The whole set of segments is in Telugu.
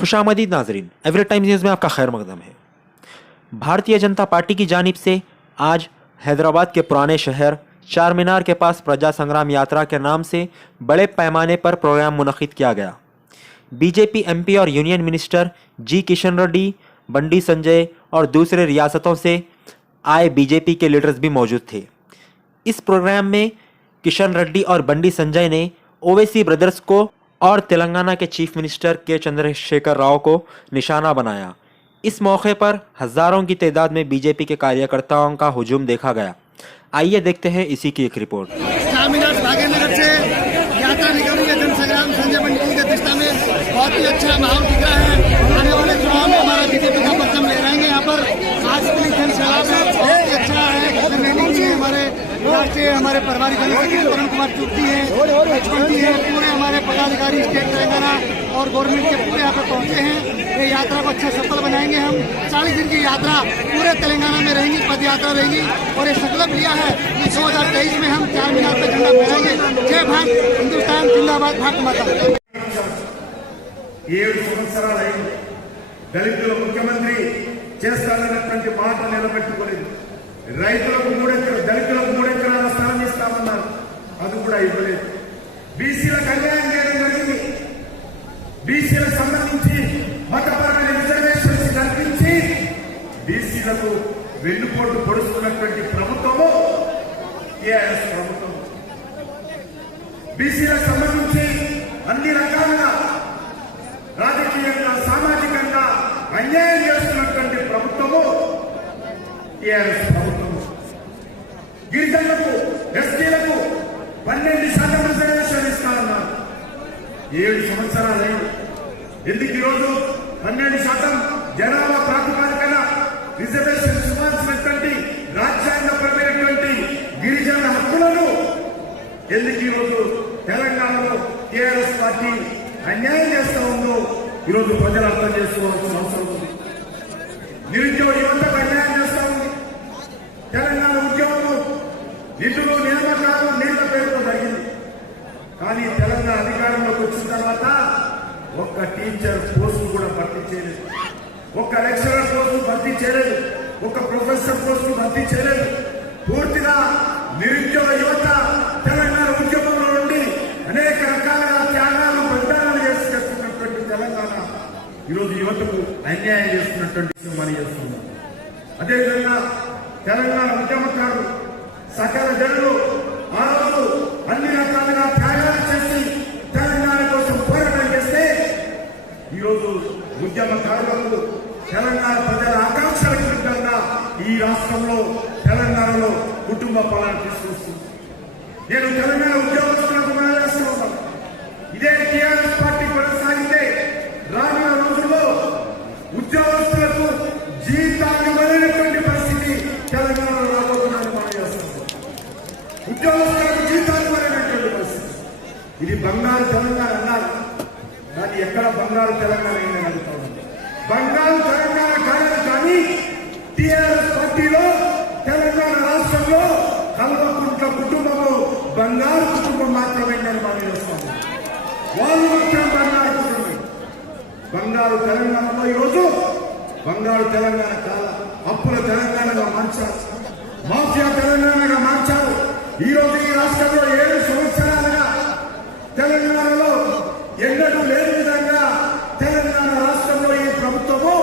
खुशामदीद नाजरीन, एवरी टाइम्स न्यूज़ में आपका खैर मकदम है। भारतीय जनता पार्टी की जानिब से आज हैदराबाद के पुराने शहर चार मीनार के पास प्रजा संग्राम यात्रा के नाम से बड़े पैमाने पर प्रोग्राम मुनक्किद किया गया। बीजेपी एमपी और यूनियन मिनिस्टर जी किशन रेड्डी, बंडी संजय और दूसरे रियासतों से आए बीजेपी के लीडर्स भी मौजूद थे। इस प्रोग्राम में किशन रेड्डी और बंडी संजय ने ओवैसी ब्रदर्स को और तेलंगाना के चीफ मिनिस्टर के चंद्रशेखर राव को निशाना बनाया। इस मौके पर हजारों की तादाद में बीजेपी के कार्यकर्ताओं का हुजूम देखा गया। आइए देखते हैं इसी की एक रिपोर्ट। भाग्यनगर से यात्रा निकल रही है जन संग्राम संजय बंटी की दिशा में। बहुत ही अच्छा माहौल दिख रहा है। आने वाले चुनाव में हमारा बीजेपी का परचम ले रहेंगे। यहाँ पर आज के जन संग्राम में बहुत ही अच्छा है। हमारे राष्ट्रीय हमारे प्रभारी करण कुमार चुप्ती है, एचपी है, पूरे हमारे पदाधिकारी स्टेट तेलंगाना और गवर्नमेंट के पूरे यहाँ पे पहुँचे हैं। ये यात्रा को अच्छा सफल बनाएंगे। हम 40 दिन की यात्रा पूरे तेलंगाना में रहेंगी, पद यात्रा रहेगी और ये संकल्प लिया है कि 2023 में हम चार मीनार पे झंडा फहराएंगे। जय भारत, हिंदुस्तान जिंदाबाद, भारत माता। 7 సంవత్సరాలైంది దళితుల ముఖ్యమంత్రి చేస్తానన్నటువంటి మాట నిలబెట్టుకోలేదు. రైతులకు 3 ఎకరాలు, దళితులకు 3 ఎకరాల స్థలం ఇస్తామన్నారు, అది కూడా ఇవ్వలేదు. బీసీలకు అన్యాయం చేయడం జరిగింది. బీసీలకు సంబంధించి మతపరమైన రిజర్వేషన్స్ కల్పించి బీసీలకు వెన్నుపోటు పొడుస్తున్నటువంటి ప్రభుత్వము టీఆర్ఎస్ ప్రభుత్వం. బీసీలకు సంబంధించి అన్ని రకాలుగా రాజకీయంగా సామాజికంగా అన్యాయం చేస్తున్నటువంటి ప్రభుత్వము టీఆర్ఎస్ ప్రభుత్వం. గిరిజనులకు, ఎస్టీలకు 12% రిజర్వేషన్ ఇస్తారన్నారు. 7 సంవత్సరాలైంది. ఎందుకు ఈరోజు 12% జనాభా ప్రాతిపదికన రిజర్వేషన్ ఇవ్వాల్సినటువంటి రాజ్యాంగపరమైనటువంటి గిరిజనుల హక్కులను ఎందుకు ఈరోజు తెలంగాణలో టీఆర్ఎస్ పార్టీ అన్యాయం చేస్తూ ఉందో ఈరోజు ప్రజలు అర్థం చేసుకోవాల్సిన అవసరం ఉంది. నిరుద్యోగ యువతకు అన్యాయం చేస్తూ ఉంది. తెలంగాణ ఉద్యోగంలో నిధులు నియామకాలు నీళ్ల పేరుతో జరిగింది. కానీ తెలంగాణ అధికారంలోకి వచ్చిన తర్వాత ఒక్క టీచర్ పోస్టు కూడా భర్తీ చేయలేదు, ఒక్క లెక్చరర్ పోస్టు భర్తీ చేయలేదు, ఒక్క ప్రొఫెసర్ పోస్టు భర్తీ చేయలేదు. పూర్తిగా నిరుద్యోగ యువత తెలంగాణ ఉద్యమంలో నుండి అనేక రకాలుగా త్యాగాలు బలిదానాలు చేస్తున్నటువంటి తెలంగాణ ఈరోజు యువతకు అన్యాయం చేస్తున్నటువంటి మనం చేస్తున్నాం. అదేవిధంగా తెలంగాణ ఉద్యమకారులు సకల జనులు ఆ రోజు అన్ని రకాలుగా త్యాగాలు చేసి తెలంగాణ కోసం పోరాటం చేస్తే ఈరోజు ఉద్యమకారులకు తెలంగాణ ప్రజల ఆకాంక్షలకు విధంగా ఈ రాష్ట్రంలో తెలంగాణలో కుటుంబ ఫలాన్ని తీసుకొస్తుంది. నేను తెలంగాణ ఉద్యోగస్తులకు మనం చేస్తూ ఉన్నాను. ఇదే టీఆర్ఎస్ పార్టీ కొనసాగితే రానున్న రోజుల్లో ఉద్యోగస్తులకు జీతాలు ఇవ్వలేనటువంటి పరిస్థితి తెలంగాణలో రాబోతుందని మనం చేస్తున్నాం. ఉద్యోగస్తులకు జీతాలు ఇవ్వలేనటువంటి పరిస్థితి. ఇది బంగారు తెలంగాణ అన్నారు, కానీ ఎక్కడ బంగారు తెలంగాణ అయిందని అడుగుతా ఉన్నాం. బంగారు తెలంగాణ కాదు, కానీ టీఆర్ఎస్ పార్టీలో తెలంగాణ రాష్ట్రంలో కల్వకుంట్ల కుటుంబము బంగారు కుటుంబం మాత్రమేందని మనం చేస్తాము. వాళ్ళు మాత్రం బంగారు కుటుంబం. బంగారు తెలంగాణలో ఈరోజు బంగారు తెలంగాణ కాల అప్పుల తెలంగాణగా మార్చారు, మాఫియా తెలంగాణగా మార్చారు. ఈరోజు ఈ రాష్ట్రంలో 7 సంవత్సరాలుగా తెలంగాణలో ఎన్నడూ లేని విధంగా తెలంగాణ రాష్ట్రంలో ఈ ప్రభుత్వము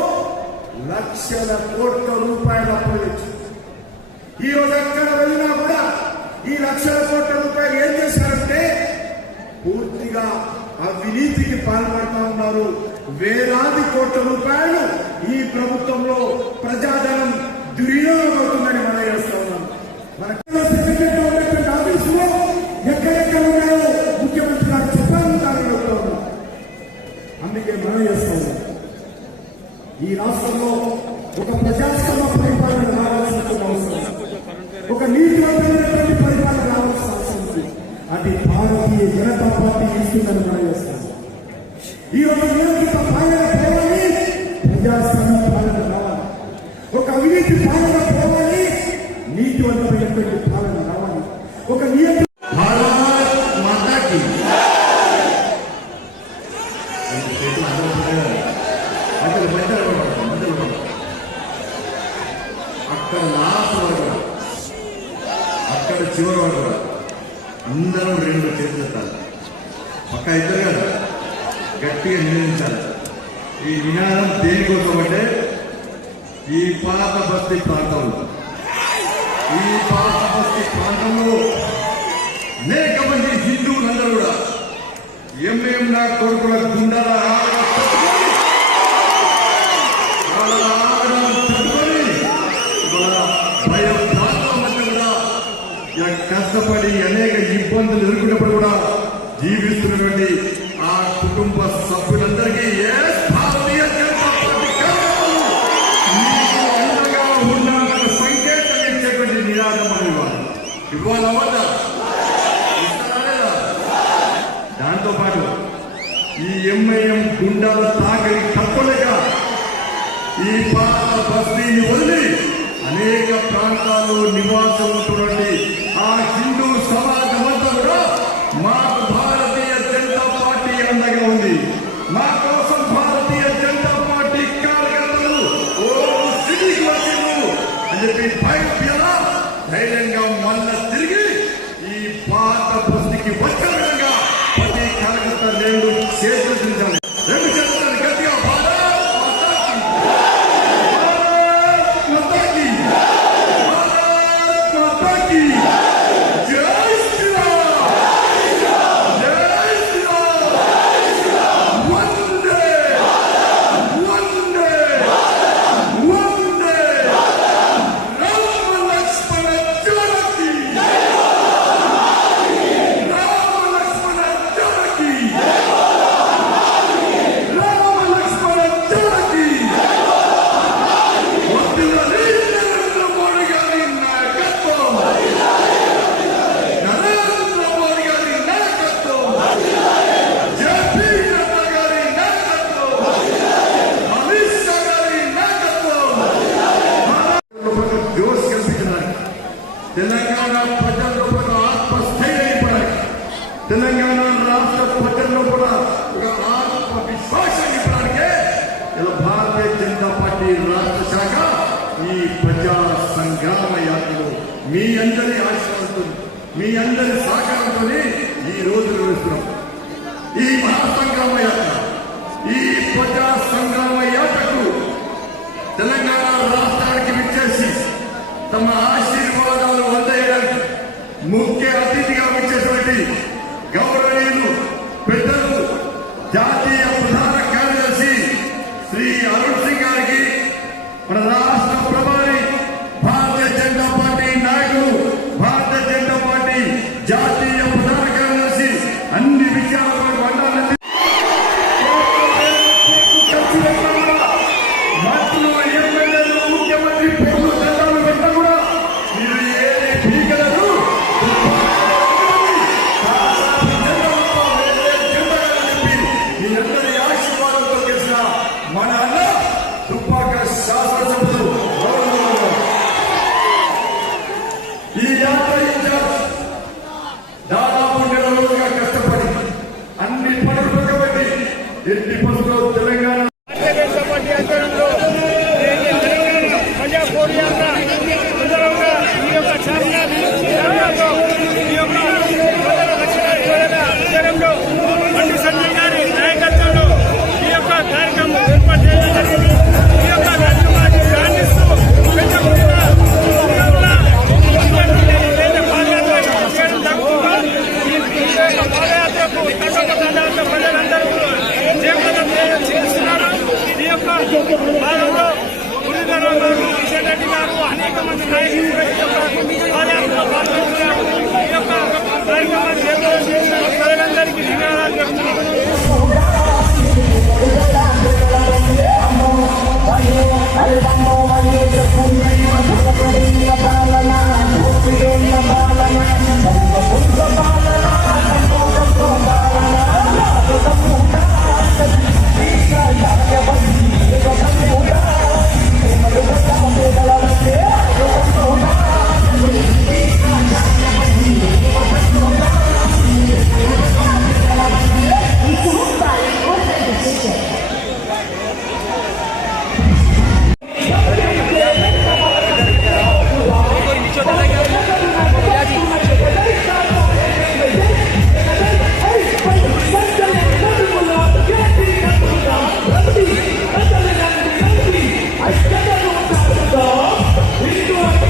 లక్షల కోట్ల రూపాయల అప్పులు తెచ్చింది. ఈ రోజు ఎక్కడ వెళ్ళినా కూడా ఈ లక్షల కోట్ల రూపాయలు ఏం చేశారంటే పూర్తిగా అవినీతికి పాల్పడుతూ ఉన్నారు. వేలాది కోట్ల రూపాయలు ఈ ప్రభుత్వంలో ప్రజాధనం దుర్వినియోగం అవుతుందని మనం చేస్తా ఉన్నాం. మన ఆఫీసులో ఎక్కడెక్కడ ఉన్నాయో ముఖ్యమంత్రి గారు చెప్పాలని ఉన్నాం. అందుకే మనం చేస్తా ఉన్నాం. ఈ రాష్ట్రంలో ఒక ప్రజాస్వామ్య పరిపాలన రావాల్సిన అవసరం, ఒక నీతివంతమైనటువంటి పరిపాలన రావాల్సిన అవసరం ఉంది. అది భారతీయ జనతా పార్టీ ఇస్తుందని మనం చేస్తాం. ఈ రోజు నియంత్రిత పాలన పోవాలి, ప్రజాస్వామ్య పాలన రావాలి. ఒక అవినీతి పాలన పోవాలి, నీతివంతమైనటువంటి పాలన రావాలి. ఒక నియంత్రణ భారత్ మాతాకి కట్ట చివరి వాడు కూడా అందరూ రెండు చేతులు ఎత్తాలి. పక్క ఇద్దరు కదా గట్టిగా నివేదించాలి. ఈ నినాదం దేనికోసం అంటే ఈ పాత బస్తీ ప్రాంతంలో అనేక మంది హిందువులందరూ కూడా ఎంఏం నా కొడుకుల గుండాల భయం ప్రాంతం మధ్య కూడా ఇలా కష్టపడి అనేక ఇబ్బందులు ఎదుర్కొన్నప్పుడు కూడా జీవిస్తున్నటువంటి ఆ కుటుంబ సభ్యులందరికీ భారతీయ జనతా పార్టీ కార్యకర్తలు మీకు అండగా ఉన్నామన్న సంకేతం ఇచ్చేటువంటి నినాదం అని ఇవ్వాలి వద్దా? దాంతో పాటు ఈ ఎంఐఎం గుండాల తాకిడి తప్పలేక ఈ పాత బస్తీని వదిలి అనేక ప్రాంతాల్లో నివాసం ఉంటున్నటువంటి ఆ హిందూ సమాజం అంతా కూడా మాకు భారతీయ జనతా పార్టీ అండగా ఉంది. మా కోసం భారతీయ జనతా పార్టీ కార్యకర్తలు సిటీకి వచ్చిండ్రు అని చెప్పి భయపడా ధైర్యంగా మళ్ళా తిరిగి ఈ పాత బస్తీకి వచ్చే విధంగా ప్రతి కార్యకర్త రెండు చేతులు దించాలి. రెండు చేతులను గట్టిగా తెలంగాణ ప్రజల్లో కూడా ఆత్మస్థైర్యం ఇవ్వడానికి, తెలంగాణ రాష్ట్ర ప్రజల్లో కూడా ఒక ఆత్మవిశ్వాసం ఇవ్వడానికే ఇలా భారతీయ జనతా పార్టీ రాష్ట్ర శాఖ ఈ ప్రజా సంగ్రామ యాత్రలో మీ అందరి ఆశీర్వాదంతో మీ అందరి సహకారంతో ఈ రోజు నిర్వహిస్తున్నాం. ఈ మహాసంగ్రామ యాత్ర, ఈ ప్రజా సంగ్రామ యాత్రకు తెలంగాణ రాష్ట్రానికి విచ్చేసి తమ ఆశీర్వాదాలు అందజేయడానికి ముఖ్య అతిథిగా వచ్చేటువంటి గౌరవనీయులు పెద్దలు జాతీయ ప్రధాన కార్యదర్శి శ్రీ అరుణ్ సింగ్ గారికి, మన రాష్ట్ర ప్రభారి భారతీయ జనతా పార్టీ నాయకులు, భారతీయ జనతా పార్టీ జాతీయ ప్రధాన కార్యదర్శి అన్ని విషయాలపై మండలి మంత్రులు, ఎమ్మెల్యేలు, ముఖ్యమంత్రి పేర్లు పెట్టడం కూడా మీరు ఏది పీకలను మీ అందరి ఆశీర్వాదంతో చేసిన మన అన్న దుబ్బాక శాసనసభ్యులు ఈ యాత్ర ఇన్ఛార్జ్ దాదాపు నెల రోజులుగా కష్టపడి అన్ని పనులు పక్కబెట్టి ఎట్టి పనులు తెలంగాణ అనేక మంది నాయకులు ప్రజలందరికీ ధన్యవాదాలు హిందూ